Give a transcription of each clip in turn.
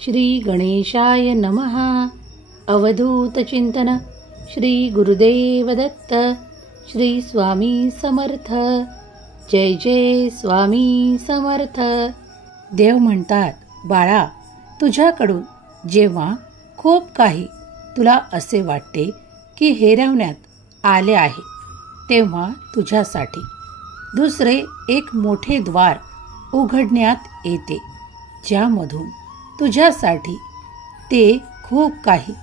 श्री गणेशाय नमः. अवधूत चिंतन. श्री गुरुदेव दत्त. श्री स्वामी समर्थ. जय जय स्वामी समर्थ. देव म्हणतात, बाळा, तुझ्याकडून जेव्हा खूप काही तुला असे वाटते की हेरवण्यात आले आहे, तेव्हा तुझ्यासाठी दुसरे एक मोठे द्वार उघडण्यात येते, ज्यामधून तुझ्यासाठी ते खूप काही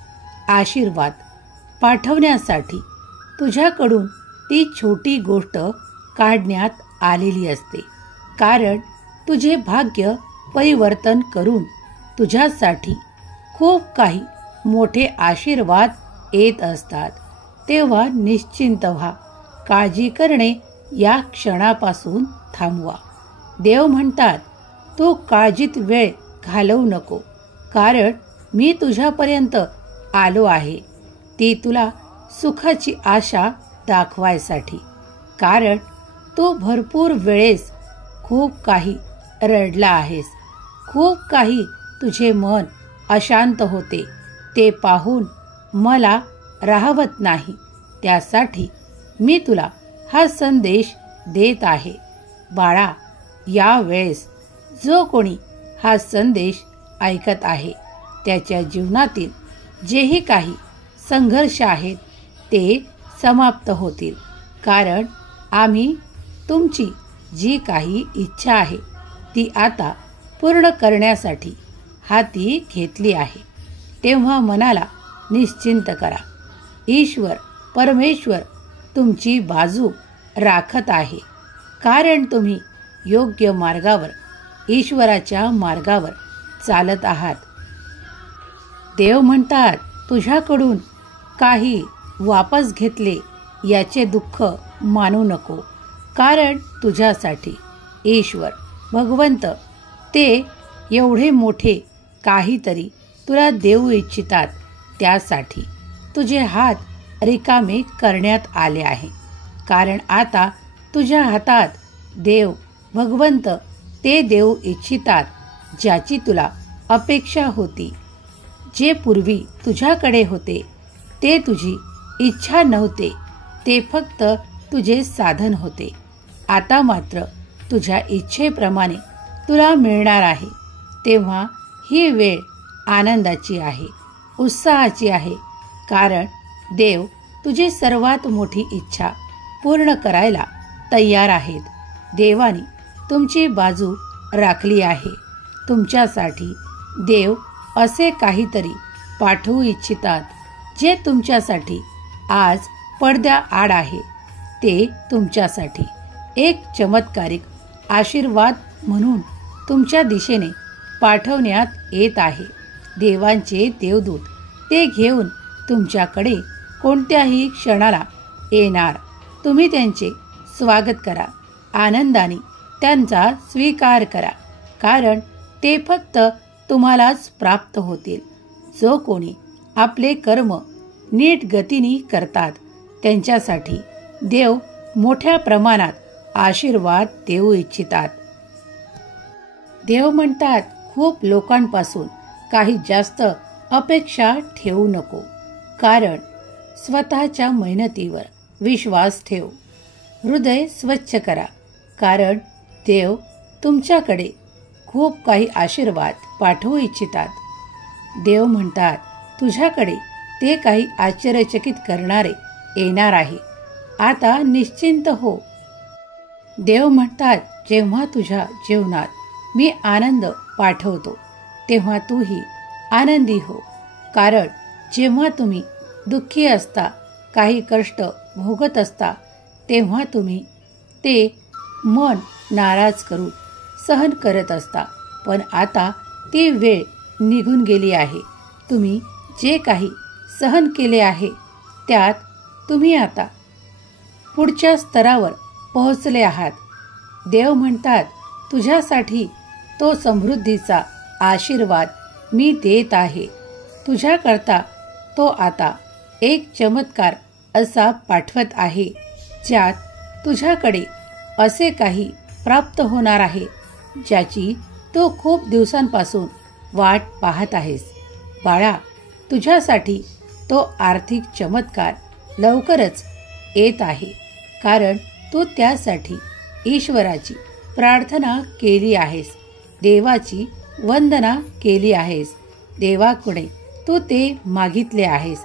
आशीर्वाद पाठवण्यासाठी तुझ्याकडून ती छोटी गोष्ट काढण्यात आलेली असते. कारण तुझे भाग्य परिवर्तन करून तुझ्यासाठी खूप काही मोठे आशीर्वाद येत असतात. तेव्हा निश्चिंत व्हा. काळजी करणे या क्षणापासून थांबवा. देव म्हणतात, तू काळजीत वेळ घालवू नको, कारण मी तुझ्यापर्यंत आलो आहे. ती तुला सुखाची आशा दाखवायसाठी. कारण तू भरपूर वेळेस खूप काही रडला आहेस. खूप काही तुझे मन अशांत होते. ते पाहून मला राहवत नाही. त्यासाठी मी तुला हा संदेश देत आहे. बाळा, या वेळेस जो कोणी हा संदेश ऐकत आहे, त्याच्या जीवनातील जेही काही संघर्ष आहेत ते समाप्त होतील. कारण आम्ही तुमची जी काही इच्छा आहे ती आता पूर्ण करण्यासाठी हाती घेतली आहे. तेव्हा मनाला निश्चिंत करा. ईश्वर परमेश्वर तुमची बाजू राखत आहे. कारण तुम्ही योग्य मार्गावर, ईश्वराच्या मार्गावर चालत आहात. देव म्हणतात, तुझ्याकडून काही वापस घेतले याचे दुःख मानू नको. कारण तुझ्यासाठी ईश्वर भगवंत ते एवढे मोठे काहीतरी तुला देऊ इच्छितात. त्यासाठी तुझे हात रिकामे करण्यात आले आहे. कारण आता तुझ्या हातात देव भगवंत ते देऊ इच्छितात ज्याची तुला अपेक्षा होती. जे पूर्वी तुझ्याकडे होते ते तुझी इच्छा नव्हते, ते फक्त तुझे साधन होते. आता मात्र तुझ्या इच्छेप्रमाणे तुला मिळणार आहे. तेव्हा ही वेळ आनंदाची आहे, उत्साहाची आहे. कारण देव तुझी सर्वात मोठी इच्छा पूर्ण करायला तयार आहेत. देवाने तुमची बाजू राखली आहे. तुमच्यासाठी देव असे काहीतरी पाठवू इच्छितात जे तुमच्यासाठी आज पडद्याआड आहे. ते तुमच्यासाठी एक चमत्कारिक आशीर्वाद म्हणून तुमच्या दिशेने पाठवण्यात येत आहे. देवांचे देवदूत ते घेऊन तुमच्याकडे कोणत्याही क्षणाला येणार. तुम्ही त्यांचे स्वागत करा. आनंदाने त्यांचा स्वीकार करा. कारण ते फक्त तुम्हालाच प्राप्त होतील. जो कोणी आपले कर्म नीट गतीने करतात त्यांच्यासाठी देव मोठ्या प्रमाणात आशीर्वाद देऊ इच्छितात. देव म्हणतात, खूप लोकांपासून काही जास्त अपेक्षा ठेवू नको. कारण स्वतःच्या मेहनतीवर विश्वास ठेव. हृदय स्वच्छ करा. कारण देव तुमच्याकडे खूप काही आशीर्वाद पाठवू इच्छितात. देव म्हणतात, तुझ्याकडे ते काही आश्चर्यचकित करणारे येणार आहे. आता निश्चिंत हो. देव म्हणतात, जेव्हा तुझ्या जीवनात मी आनंद पाठवतो तेव्हा तूही आनंदी हो. कारण जेव्हा तुम्ही दुःखी असता, काही कष्ट भोगत असता, तेव्हा तुम्ही ते मन नाराज करून सहन करत असता. पण आता ती वेळ निघून गेली आहे. तुम्ही जे काही सहन केले आहे त्यात तुम्ही आता पुढच्या स्तरावर पोहोचले आहात. देव म्हणतात, तुझ्यासाठी तो समृद्धीचा आशीर्वाद मी देत आहे. तुझ्याकरता तो आता एक चमत्कार असा पाठवत आहे, ज्यात तुझ्याकडे असे काही प्राप्त होणार आहे ज्याची तू खूप दिवसांपासून वाट पाहत आहेस. बाळा, तुझ्यासाठी तो आर्थिक चमत्कार लवकरच येत आहे, कारण तू त्यासाठी ईश्वराची प्रार्थना केली आहेस, देवाची वंदना केली आहेस. देवाकडे तू ते मागितले आहेस.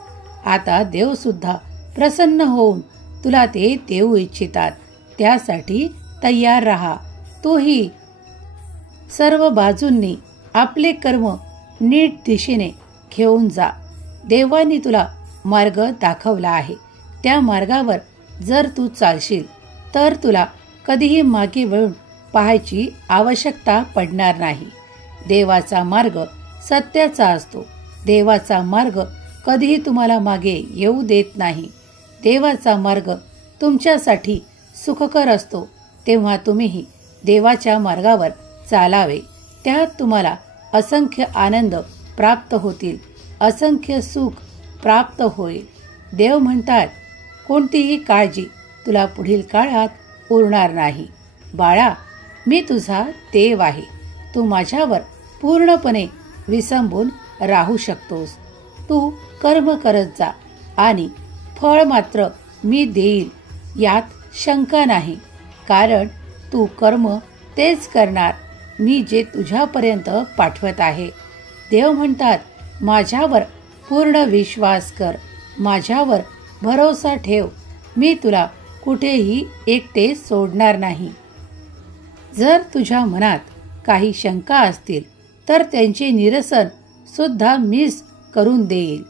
आता देवसुद्धा प्रसन्न होऊन तुला ते देऊ इच्छितात. त्यासाठी तयार राहा. तूही सर्व बाजूंनी आपले कर्म नीट दिशेने घेऊन जा. देवानी तुला मार्ग दाखवला आहे. त्या मार्गावर जर तू चालशील तर तुला कधीही मागे वळून पाहायची आवश्यकता पडणार नाही. देवाचा मार्ग सत्याचा असतो. देवाचा मार्ग कधीही तुम्हाला मागे येऊ देत नाही. देवाचा मार्ग तुमच्यासाठी सुखकर असतो. तेव्हा तुम्हीही देवाच्या मार्गावर चालावे. त्यात तुम्हाला असंख्य आनंद प्राप्त होतील, असंख्य सुख प्राप्त होईल. देव म्हणतात, कोणतीही काळजी तुला पुढील काळात उरणार नाही. बाळा, मी तुझा देव आहे. तू माझ्यावर पूर्णपणे विसंबून राहू शकतोस. तू कर्म करत जा आणि फळ मात्र मी देईल, यात शंका नाही. कारण तू कर्म तेच करणार मी जे तुझ्यापर्यंत पाठवत आहे. देव म्हणतात, माझ्यावर पूर्ण विश्वास कर, माझ्यावर भरोसा ठेव. मी तुला कुठेही एकटे सोडणार नाही. जर तुझ्या मनात काही शंका असतील तर त्यांचे निरसन सुद्धा मीच करून देईल.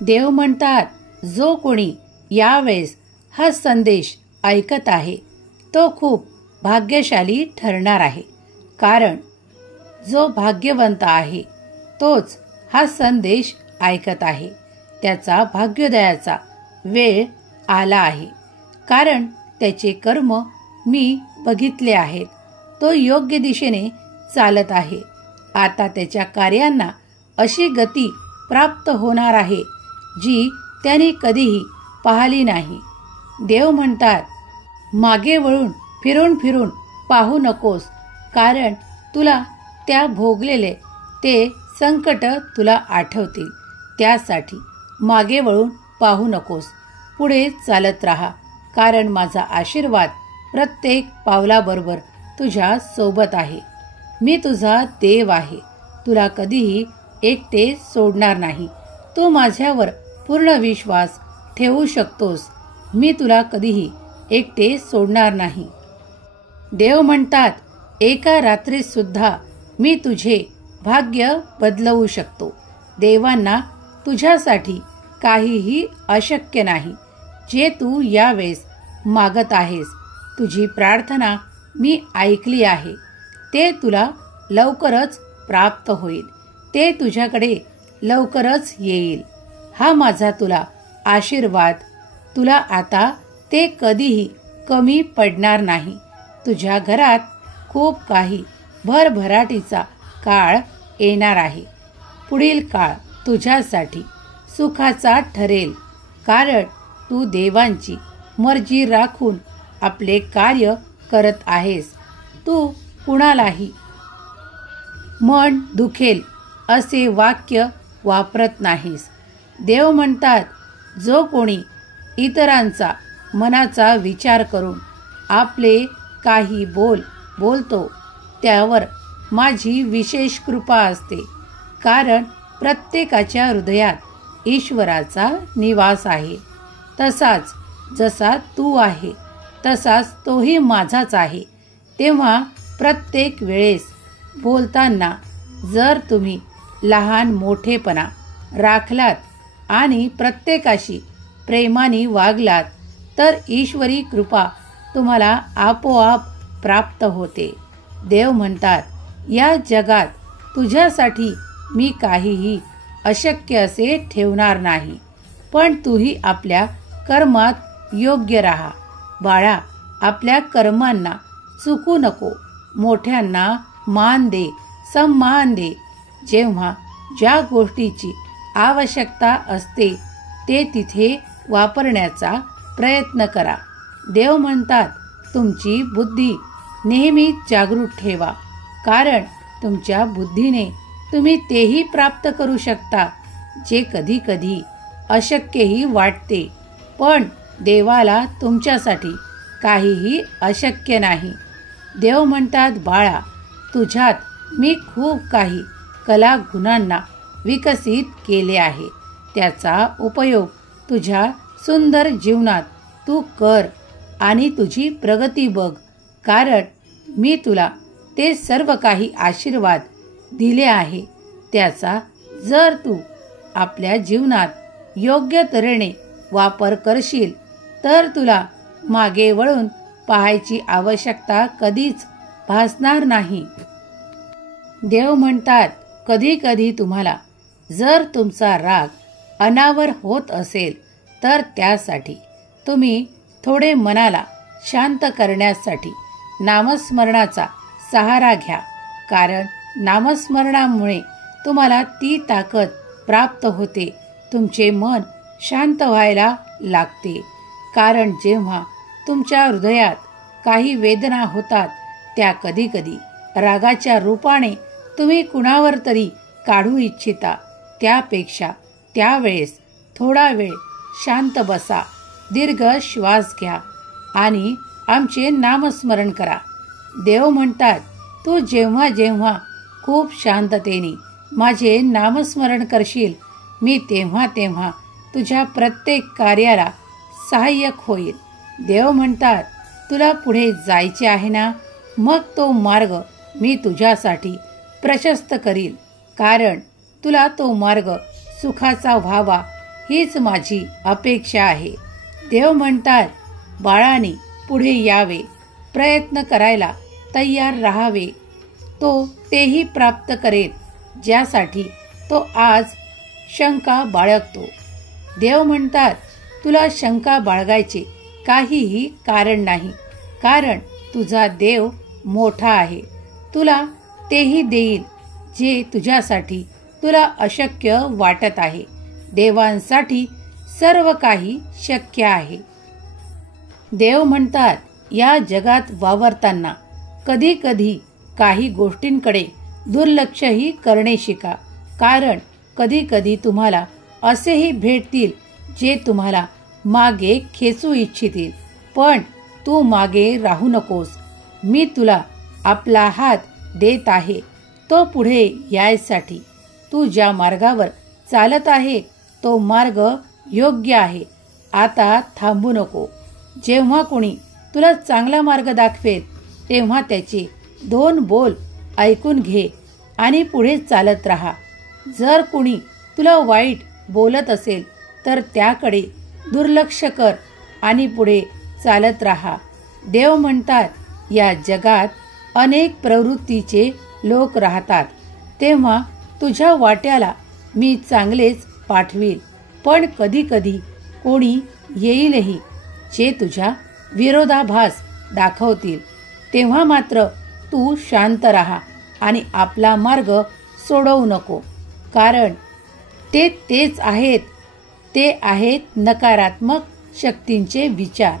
देव म्हणतात, जो कोणी यावेळेस हा संदेश ऐकत आहे तो खूप भाग्यशाली ठरणार आहे. कारण जो भाग्यवंत आहे तोच हा संदेश ऐकत आहे. त्याचा भाग्योदयाचा वेळ आला आहे. कारण त्याचे कर्म मी बघितले आहेत. तो योग्य दिशेने चालत आहे. आता त्याच्या कार्यांना अशी गती प्राप्त होणार आहे जी त्याने कधीही पाहिली नाही. देव म्हणतात, मागे वळून फिरून फिरून पाहू नकोस. कारण तुला त्या भोगलेले ते संकट तुला आठवतील. त्यासाठी मागे वळून पाहू नकोस. पुढे चालत राहा. कारण माझा आशीर्वाद प्रत्येक पावलाबरोबर तुझ्या सोबत आहे. मी तुझा देव आहे. तुला कधीही एकटे सोडणार नाही. तू माझ्यावर पूर्ण विश्वास ठेवू शकतोस. मी तुला कधीही एकटे सोडणार नाही. देव म्हणतात, एका रात्रीत सुद्धा मी तुझे भाग्य बदलवू शकतो. देवांना तुझ्यासाठी काहीही अशक्य नाही. जे तू यावेळेस मागत आहेस, तुझी प्रार्थना मी ऐकली आहे. ते तुला लवकरच प्राप्त होईल. ते तुझ्याकडे लवकरच येईल. हा माझा तुला आशीर्वाद. तुला आता ते कधीही कमी पडणार नाही. तुझ्या घरात खूप काही भरभराटीचा काळ येणार आहे. पुढील काळ तुझ्यासाठी सुखाचा ठरेल. कारण तू देवांची मर्जी राखून आपले कार्य करत आहेस. तू कुणालाही मन दुखेल असे वाक्य वापरत नाहीस. देव म्हणतात, जो कोणी इतरांचा मनाचा विचार करून आपले काही बोलतो त्यावर माझी विशेष कृपा असते. कारण प्रत्येकाच्या हृदयात ईश्वराचा निवास आहे. तसाच जसा तू आहे तसाच तोही माझाच आहे. तेव्हा प्रत्येक वेळेस बोलताना जर तुम्ही लहान मोठेपणा राखलात आणि प्रत्येकाशी प्रेमाने वागलात तर ईश्वरी कृपा तुम्हाला आपोआप प्राप्त होते. देव म्हणतात, या जगात तुझ्यासाठी मी काहीही अशक्य असे ठेवणार नाही. पण तूही आपल्या कर्मात योग्य राहा. बाळा, आपल्या कर्मांना चुकू नको. मोठ्यांना मान दे, सन्मान दे. जेव्हा ज्या गोष्टीची आवश्यकता असते ते तिथे वापरण्याचा प्रयत्न करा. देव म्हणतात, तुमची बुद्धी नेहमी जागृत ठेवा. कारण तुमच्या बुद्धीने तुम्ही तेही प्राप्त करू शकता जे कधी कधी अशक्यही वाटते. पण देवाला तुमच्यासाठी काहीही अशक्य नाही. देव म्हणतात, बाळा, तुझ्यात मी खूप काही कला गुणांना विकसित केले आहे. त्याचा उपयोग तुझ्या सुंदर जीवनात तू कर आणि तुझी प्रगती बघ. कारण मी तुला ते सर्व काही आशीर्वाद दिले आहे. त्याचा जर तू आपल्या जीवनात योग्य तऱ्हेने वापर करशील तर तुला मागे वळून पाहायची आवश्यकता कधीच भासणार नाही. देव म्हणतात, कधी कधी तुम्हाला जर तुमचा राग अनावर होत असेल तर त्यासाठी तुम्ही थोडे मनाला शांत करण्यासाठी नामस्मरणाचा सहारा घ्या. कारण नामस्मरणामुळे तुम्हाला ती ताकद प्राप्त होते. तुमचे मन शांत व्हायला लागते. कारण जेव्हा तुमच्या हृदयात काही वेदना होतात त्या कधी कधी रागाच्या रूपाने तुम्ही कुणावर तरी काढू इच्छिता. त्यापेक्षा त्यावेळेस थोडा वेळ शांत बसा, दीर्घ श्वास घ्या आणि आमचे नामस्मरण करा. देव म्हणतात, तू जेव्हा जेव्हा खूप शांततेने माझे नामस्मरण करशील मी तेव्हा तेव्हा तुझ्या प्रत्येक कार्याला सहाय्यक होईल. देव म्हणतात, तुला पुढे जायचे आहे ना, मग तो मार्ग मी तुझ्यासाठी प्रशस्त करील. कारण तुला तो मार्ग सुखाचा व्हावा हीच माझी अपेक्षा आहे. देव म्हणतात, बाळाने पुढे यावे, प्रयत्न करायला तयार राहावे. तो तेही प्राप्त करेल ज्यासाठी तो आज शंका बाळगतो. देव म्हणतात, तुला शंका बाळगायचे काहीही कारण नाही. कारण तुझा देव मोठा आहे. तुला तेही देईल जे तुझ्यासाठी तुला अशक्य वाटत आहे. देवांसाठी सर्व काही शक्य आहे. देव म्हणतात, या जगात वावरताना कधी कधी काही गोष्टींकडे दुर्लक्षही करणे शिका. कारण कधी कधी तुम्हाला असेही भेटतील जे तुम्हाला मागे खेचू इच्छितील. पण तू मागे राहू नकोस. मी तुला आपला हात देत आहे तो पुढे यायसाठी. तू ज्या मार्गावर चालत आहे तो मार्ग योग्य आहे. आता थांबू नको. जेव्हा कोणी तुला चांगला मार्ग दाखवेल तेव्हा त्याचे 2 बोल ऐकून घे आणि पुढे चालत राहा. जर कोणी तुला वाईट बोलत असेल तर त्याकडे दुर्लक्ष कर आणि पुढे चालत राहा. देव म्हणतात, या जगात अनेक प्रवृत्तीचे लोक राहतात. तेव्हा तुझ्या वाट्याला मी चांगलेच पाठवील. पण कधी कधी कोणी येईलही जे तुझ्या विरोधाभास दाखवतील. तेव्हा मात्र तू शांत राहा आणि आपला मार्ग सोडवू नको. कारण तेच आहेत. ते आहेत नकारात्मक शक्तींचे विचार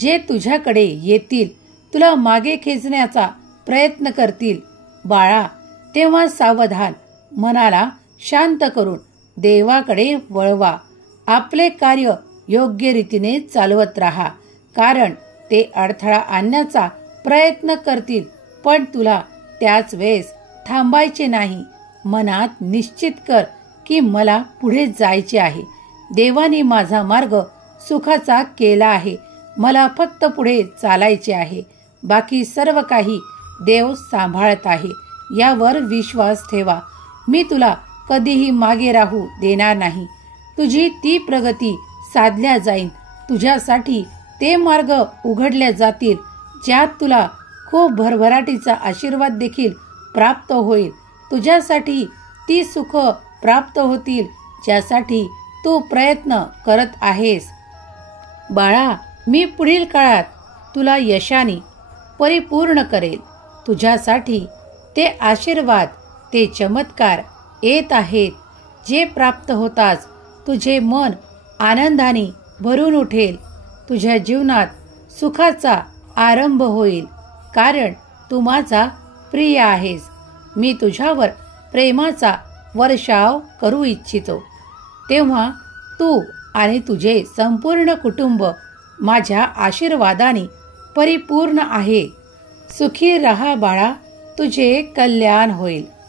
जे तुझ्याकडे येतील, तुला मागे खेचण्याचा प्रयत्न करतील. बाळा, तेव्हा सावधान, मनाला शांत करून देवाकडे वळवा. आपले कार्य योग्य रीतीने चालवत राहा. कारण ते अडथळा आणण्याचा प्रयत्न करतील, पण तुला त्याच वेळेस थांबायचे नाही. मनात निश्चित कर की मला पुढे जायचे आहे. देवाने माझा मार्ग सुखाचा केला आहे. मला फक्त पुढे चालायचे आहे. बाकी सर्व काही देव सांभाळत आहे. यावर विश्वास ठेवा. मी तुला कधीही मागे राहू देणार नाही. तुझी ती प्रगती साधल्या जाईल. तुझ्यासाठी ते मार्ग उघडले जातील ज्यात तुला खूप भरभराटीचा आशीर्वाद देखील प्राप्त होईल. तुझ्यासाठी ती सुख प्राप्त होतील ज्यासाठी तू प्रयत्न करत आहेस. बाळा, मी पुढील काळात तुला यशाने परिपूर्ण करेल. तुझ्यासाठी ते आशीर्वाद, ते चमत्कार येत आहेत जे प्राप्त होताच तुझे मन आनंदाने भरून उठेल. तुझ्या जीवनात सुखाचा आरंभ होईल. कारण तू माझा प्रिय आहेस. मी तुझ्यावर प्रेमाचा वर्षाव करू इच्छितो, तेव्हा तू आणि तुझे संपूर्ण कुटुंब माझ्या आशीर्वादाने परिपूर्ण आहे. सुखी रहा बाळा, तुझे कल्याण होईल.